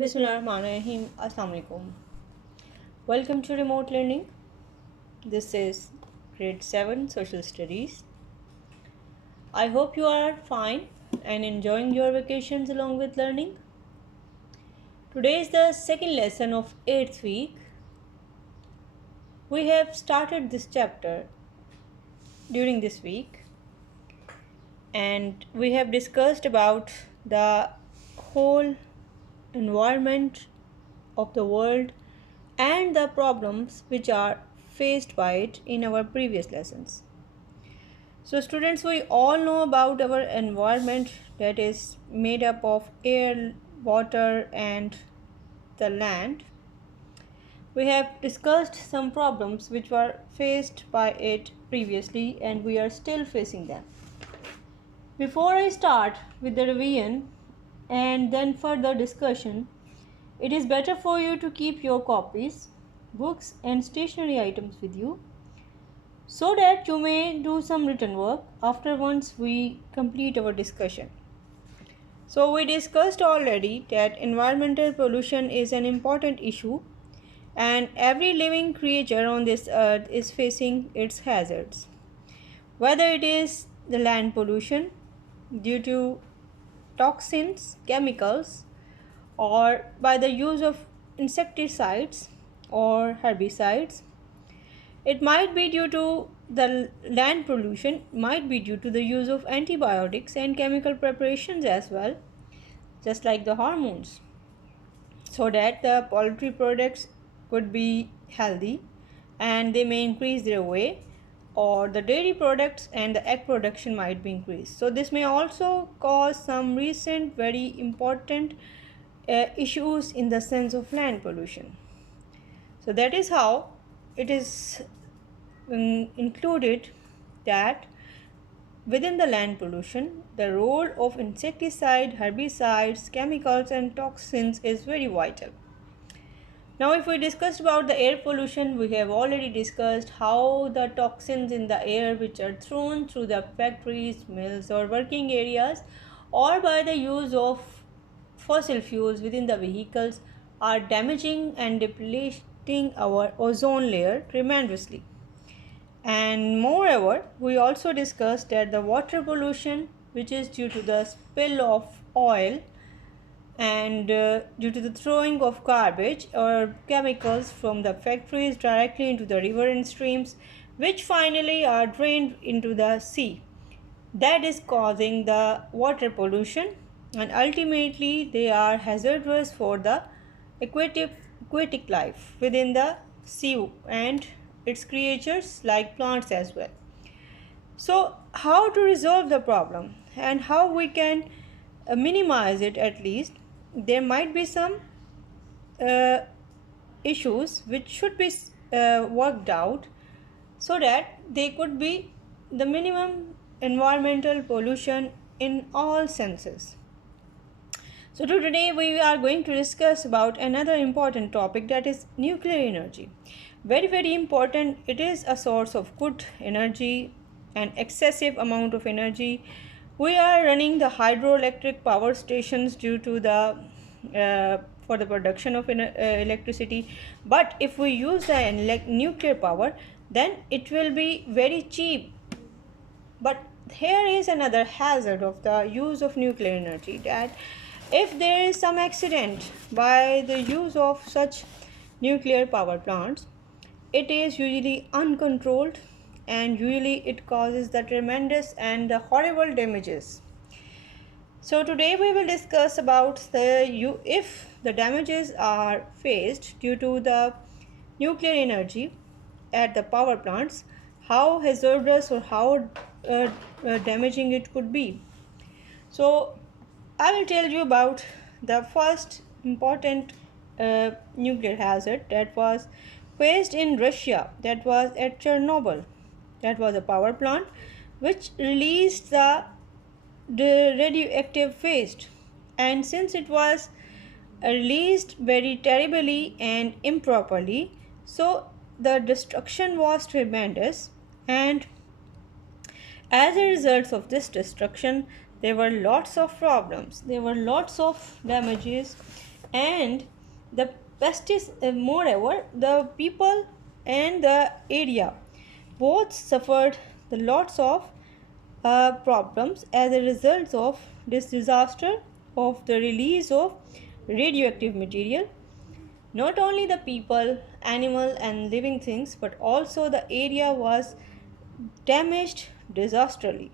Bismillahirrahmanirrahim. Assalamu alaikum. Welcome to remote learning. This is grade 7 social studies. I hope you are fine and enjoying your vacations along with learning. Today is the second lesson of 8th week. We have started this chapter during this week and we have discussed about the whole environment of the world and the problems which are faced by it in our previous lessons. So students, we all know about our environment that is made up of air, water and the land. We have discussed some problems which were faced by it previously and we are still facing them. Before I start with the revision and then further discussion, it is better for you to keep your copies, books and stationery items with you so that you may do some written work after once we complete our discussion. So we discussed already that environmental pollution is an important issue and every living creature on this earth is facing its hazards. Whether it is the land pollution due to toxins, chemicals, or by the use of insecticides or herbicides. It might be due to the land pollution, might be due to the use of antibiotics and chemical preparations as well, just like the hormones, so that the poultry products could be healthy and they may increase their weight, or the dairy products and the egg production might be increased. So this may also cause some recent very important issues in the sense of land pollution. So that is how it is included that within the land pollution, the role of insecticide, herbicides, chemicals and toxins is very vital. Now if we discuss about the air pollution, we have already discussed how the toxins in the air which are thrown through the factories, mills or working areas or by the use of fossil fuels within the vehicles are damaging and depleting our ozone layer tremendously. And moreover, we also discussed that the water pollution, which is due to the spill of oil and due to the throwing of garbage or chemicals from the factories directly into the river and streams, which finally are drained into the sea. That is causing the water pollution and ultimately they are hazardous for the aquatic life within the sea and its creatures like plants as well. So how to resolve the problem and how we can minimize it? At least there might be some issues which should be worked out so that they could be the minimum environmental pollution in all senses. So today we are going to discuss about another important topic, that is nuclear energy. Very important. It is a source of good energy and excessive amount of energy. We are running the hydroelectric power stations due to the for the production of electricity, but if we use the nuclear power, then it will be very cheap. But here is another hazard of the use of nuclear energy, that if there is some accident by the use of such nuclear power plants, it is usually uncontrolled and usually it causes the tremendous and the horrible damages. So today we will discuss about if the damages are faced due to the nuclear energy at the power plants, how hazardous or how damaging it could be. So I will tell you about the first important nuclear hazard that was faced in Russia, that was at Chernobyl. That was a power plant which released the radioactive waste, and since it was released very terribly and improperly, so the destruction was tremendous, and as a result of this destruction there were lots of problems, there were lots of damages And the moreover, the people and the area both suffered the lots of problems as a result of this disaster of the release of radioactive material. Not only the people, animal and living things, but also the area was damaged disastrously.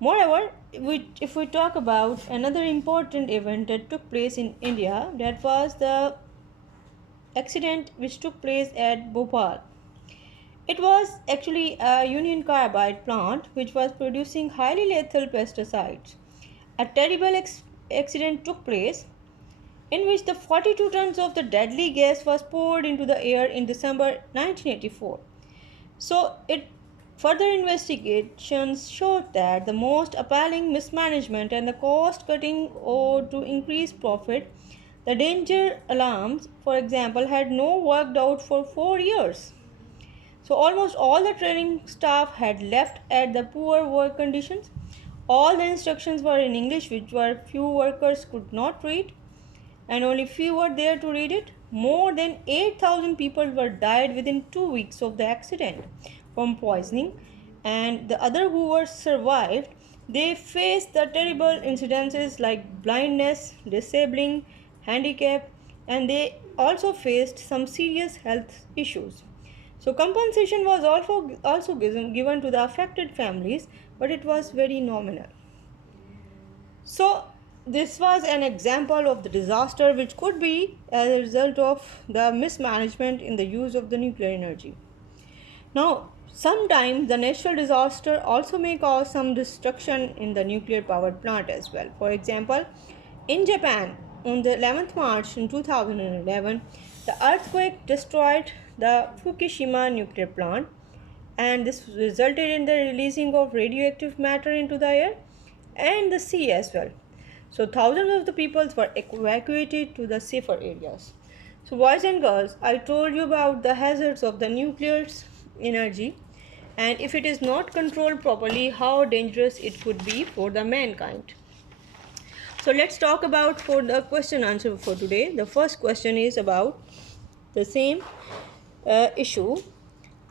Moreover, if we talk about another important event that took place in India, that was the accident which took place at Bhopal. It was actually a Union Carbide plant which was producing highly lethal pesticides. A terrible accident took place in which the 42 tons of the deadly gas was poured into the air in December 1984. So, further investigations showed that the most appalling mismanagement and the cost cutting or to increase profit, the danger alarms, for example, had no worked out for 4 years. So almost all the training staff had left at the poor work conditions. All the instructions were in English, which were few workers could not read, and only few were there to read it. More than 8,000 people were died within 2 weeks of the accident from poisoning, and the other who were survived, they faced the terrible incidences like blindness, disabling, handicap, and they also faced some serious health issues. So compensation was also given to the affected families, but it was very nominal. So this was an example of the disaster which could be as a result of the mismanagement in the use of the nuclear energy. Now, sometimes the natural disaster also may cause some destruction in the nuclear power plant as well. For example, in Japan, on the 11th March in 2011, the earthquake destroyed the Fukushima nuclear plant, and this resulted in the releasing of radioactive matter into the air and the sea as well. So thousands of the people were evacuated to the safer areas. So boys and girls, I told you about the hazards of the nuclear energy, and if it is not controlled properly, how dangerous it could be for the mankind. So let's talk about for the question answer for today. The first question is about the same issue.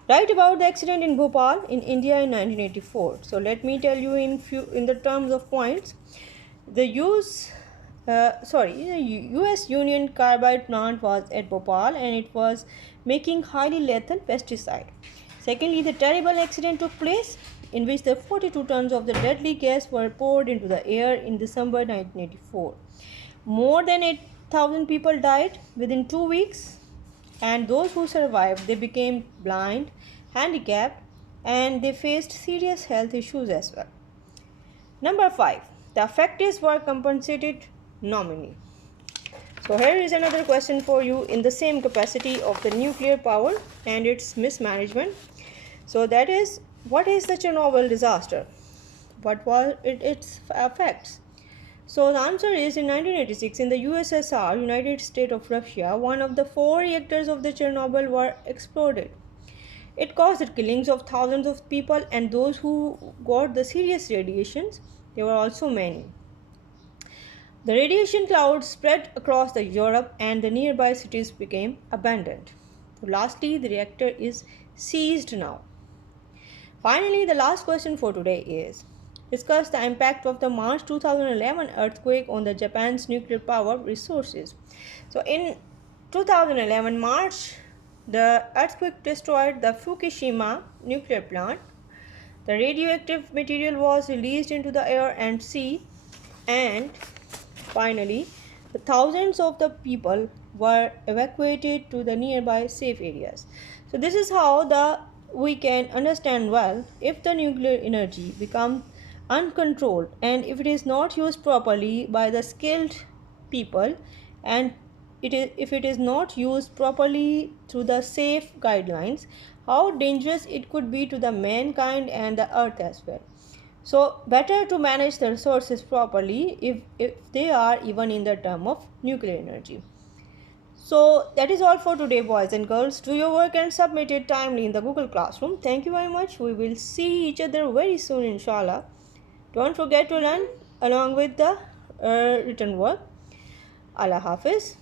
Write about the accident in Bhopal in India in 1984. So let me tell you in the terms of points. The US Union Carbide plant was at Bhopal and it was making highly lethal pesticide. Secondly, the terrible accident took place in which the 42 tons of the deadly gas were poured into the air in December 1984. More than 8,000 people died within 2 weeks, and those who survived, they became blind, handicapped, and they faced serious health issues as well. Number 5. The affectees were compensated nominally. So here is another question for you in the same capacity of the nuclear power and its mismanagement. So that is, what is the Chernobyl disaster? What were its effects? So the answer is, in 1986, in the USSR, United States of Russia, one of the 4 reactors of the Chernobyl were exploded. It caused the killings of thousands of people, and those who got the serious radiations, there were also many. The radiation cloud spread across the Europe and the nearby cities became abandoned. So lastly, the reactor is seized now. Finally, the last question for today is, discuss the impact of the March 2011 earthquake on the Japan's nuclear power resources. So in 2011 March, the earthquake destroyed the Fukushima nuclear plant. The radioactive material was released into the air and sea, and finally, the thousands of the people were evacuated to the nearby safe areas. So this is how we can understand well, if the nuclear energy becomes uncontrolled and if it is not used properly by the skilled people, and if it is not used properly through the safe guidelines, how dangerous it could be to the mankind and the earth as well. So better to manage the resources properly if they are even in the term of nuclear energy. So that is all for today, boys and girls. Do your work and submit it timely in the Google Classroom. Thank you very much. We will see each other very soon, inshallah. Don't forget to learn along with the written work. Allah Hafiz.